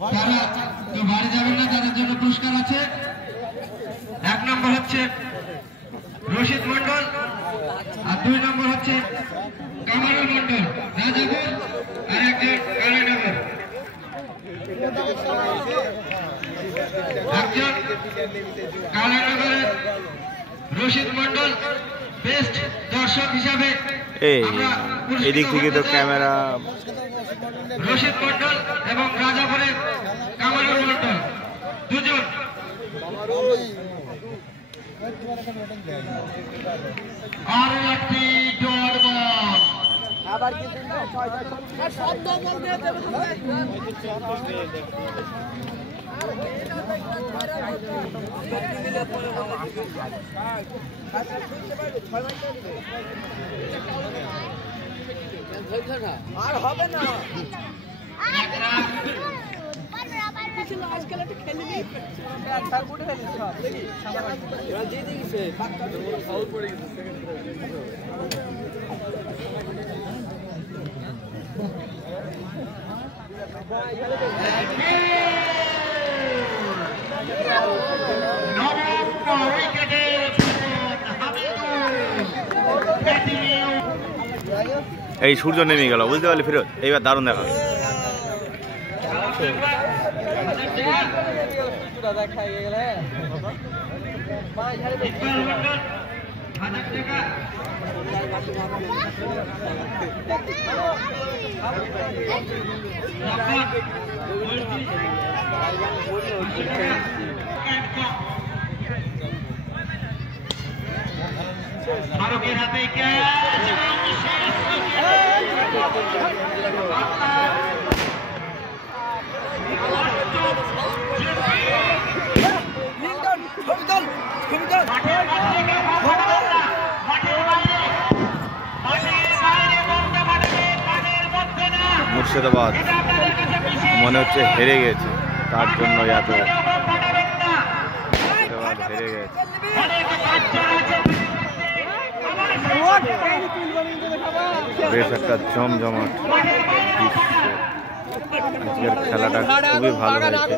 তারা তো বাড়ি যাবেন না, তাদের জন্য পুরস্কার আছে। 1 নম্বর হচ্ছে রশিদ মন্ডল, আর 2 নম্বর হচ্ছে কামারুল মন্ডল রাজাপুর, আর একজন কালীনগর। একজন কালীনগরের রশিদ মন্ডল বেস্ট দর্শক হিসাবে এদিক থেকে তো ক্যামেরা। রশিদ মন্ডল এবং রাজাপুরের কামারুল মন্ডল দুজন। আর একটি ডট বল, আবার কিন্তু শব্দ বলতে আর হবে না। আজকাল একটু খেলে নিই, জিতে গেছে, ফাউল পড়ে গেছে। এই সূর্য নেমে গেল, বুঝতে পারলি ফিরোজ? এইবার দারুণ দেখা ফারুকের হাতে মুর্শিদাবাদ মনে হচ্ছে হেরে গেছে, তার জন্য এত হেরে গেছে। বেশ একটা জমজমাট দৃশ্য। আজকের খেলাটা খুবই ভালো হয়েছে।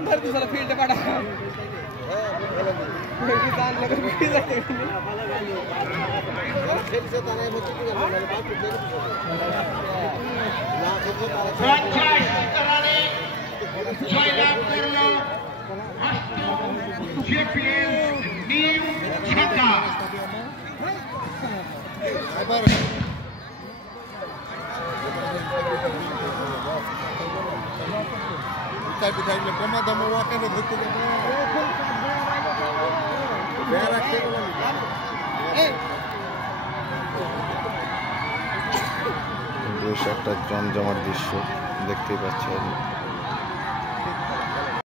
বেশ একটা জমজমাট দৃশ্য দেখতেই পাচ্ছেন।